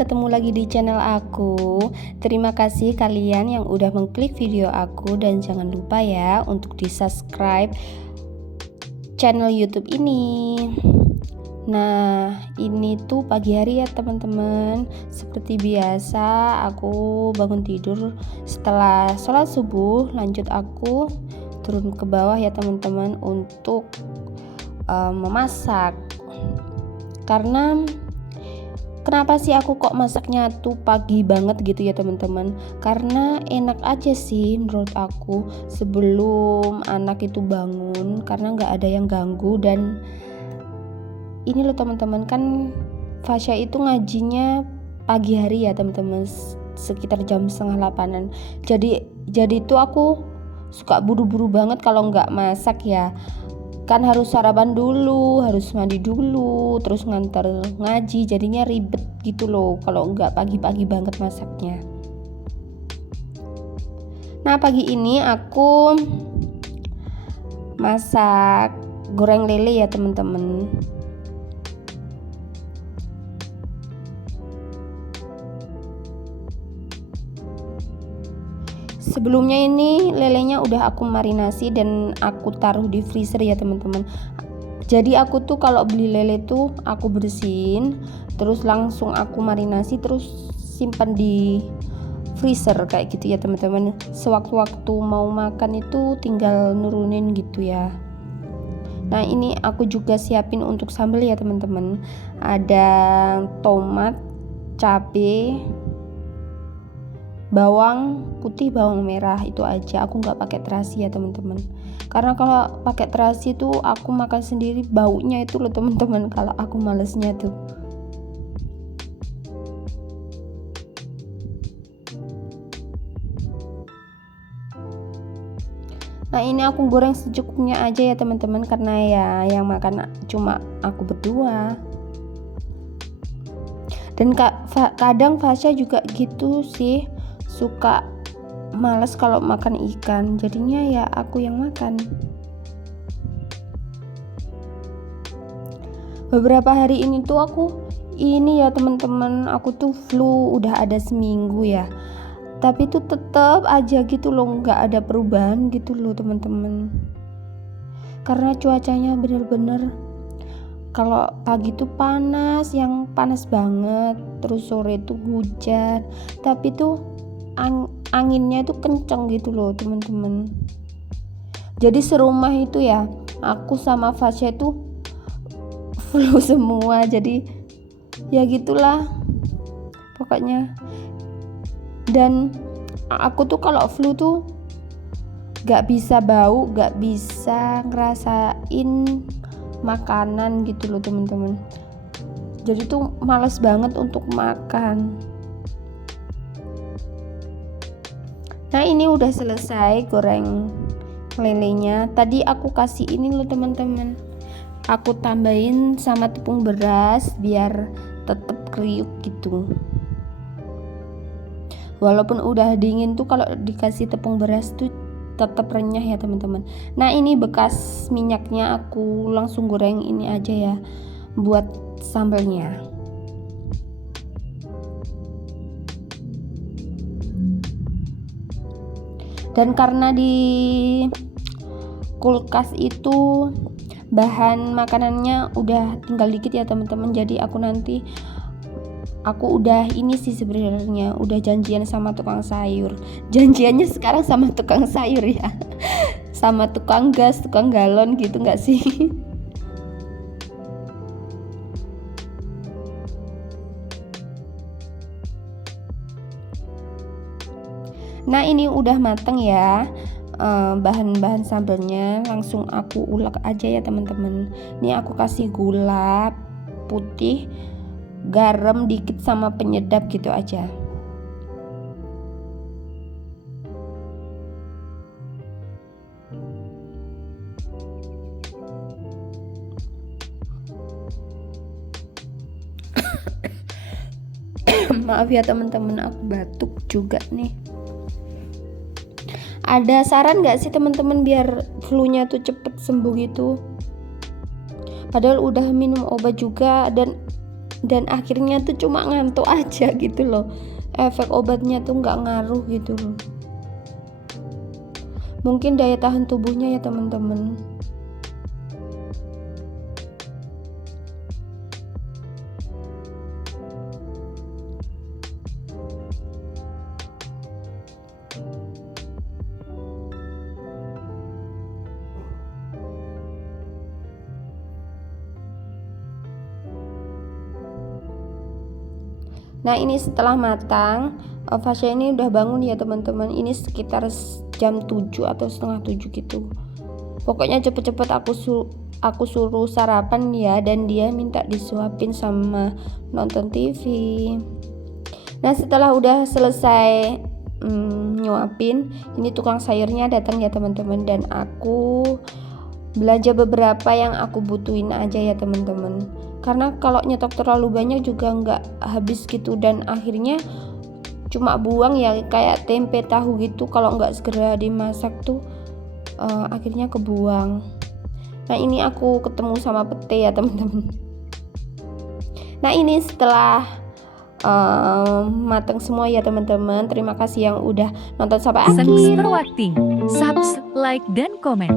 ketemu lagi di channel aku. Terima kasih kalian yang udah mengklik video aku, dan jangan lupa ya untuk di subscribe channel YouTube ini. Nah, ini tuh pagi hari ya teman-teman. Seperti biasa aku bangun tidur setelah sholat subuh, lanjut aku turun ke bawah ya teman-teman untuk memasak. Karena kenapa sih aku kok masaknya tuh pagi banget gitu ya teman-teman? Karena enak aja sih menurut aku sebelum anak itu bangun, karena nggak ada yang ganggu. Dan ini loh teman-teman, kan Fasya itu ngajinya pagi hari ya teman-teman, sekitar jam 7:30. Jadi tuh aku suka buru-buru banget kalau nggak masak ya. Kan harus sarapan dulu, harus mandi dulu, terus nganter ngaji, jadinya ribet gitu loh kalau nggak pagi-pagi banget masaknya. Nah, pagi ini aku masak goreng lele ya teman-teman. Sebelumnya ini lelenya udah aku marinasi dan aku taruh di freezer ya teman-teman. Jadi aku tuh kalau beli lele tuh aku bersihin, terus langsung aku marinasi, terus simpan di freezer kayak gitu ya teman-teman. Sewaktu-waktu mau makan itu tinggal nurunin gitu ya. Nah, ini aku juga siapin untuk sambal ya teman-teman. Ada tomat, cabai, bawang putih, bawang merah, itu aja. Aku nggak pakai terasi ya teman-teman, karena kalau pakai terasi tuh aku makan sendiri baunya itu loh teman-teman, kalau aku malesnya tuh. Nah, ini aku goreng secukupnya aja ya teman-teman, karena ya yang makan cuma aku berdua. Dan kadang Fasya juga gitu sih, suka males kalau makan ikan, jadinya ya aku yang makan. Beberapa hari ini tuh aku ini ya teman-teman, aku tuh flu udah ada seminggu ya, tapi tuh tetap aja gitu loh, nggak ada perubahan gitu loh teman-teman. Karena cuacanya bener-bener, kalau pagi tuh panas, yang panas banget, terus sore tuh hujan, tapi tuh anginnya itu kenceng gitu loh teman-teman. Jadi serumah itu ya, aku sama Fasya itu flu semua. Jadi ya gitulah pokoknya. Dan aku tuh kalau flu tuh gak bisa bau, gak bisa ngerasain makanan gitu loh teman-teman. Jadi tuh males banget untuk makan. Nah, ini udah selesai goreng lelenya. Tadi aku kasih ini loh teman-teman, aku tambahin sama tepung beras biar tetap kriuk gitu. Walaupun udah dingin tuh kalau dikasih tepung beras tuh tetap renyah ya teman-teman. Nah, ini bekas minyaknya, aku langsung goreng ini aja ya buat sambalnya. Dan karena di kulkas itu bahan makanannya udah tinggal dikit ya teman-teman, jadi aku udah ini sih sebenarnya udah janjian sama tukang sayur. Janjiannya sekarang sama tukang sayur ya, sama tukang gas, tukang galon gitu nggak sih? Nah, ini udah mateng ya bahan-bahan sambalnya, langsung aku ulek aja ya teman-teman. Ini aku kasih gula putih, garam dikit sama penyedap gitu aja. Maaf ya teman-teman, aku batuk juga nih. Ada saran gak sih teman-teman biar flu-nya tuh cepet sembuh gitu? Padahal udah minum obat juga, dan dan akhirnya tuh cuma ngantuk aja gitu loh. Efek obatnya tuh nggak ngaruh gitu loh. Mungkin daya tahan tubuhnya ya teman-teman. Nah ini setelah matang, Fasya ini udah bangun ya teman-teman. Ini sekitar jam 7 atau setengah 7 gitu. Pokoknya cepet-cepet aku suruh sarapan ya, dan dia minta disuapin sama nonton TV. Nah setelah udah selesai nyuapin, ini tukang sayurnya datang ya teman-teman, dan aku belanja beberapa yang aku butuhin aja ya teman-teman. Karena kalau nyetok terlalu banyak juga nggak habis gitu, dan akhirnya cuma buang ya, kayak tempe tahu gitu, kalau nggak segera dimasak tuh akhirnya kebuang. Nah ini aku ketemu sama pete ya teman-teman. Nah ini setelah matang semua ya teman-teman. Terima kasih yang udah nonton sampai akhir. Thanks for watching. Subscribe, like, dan komen.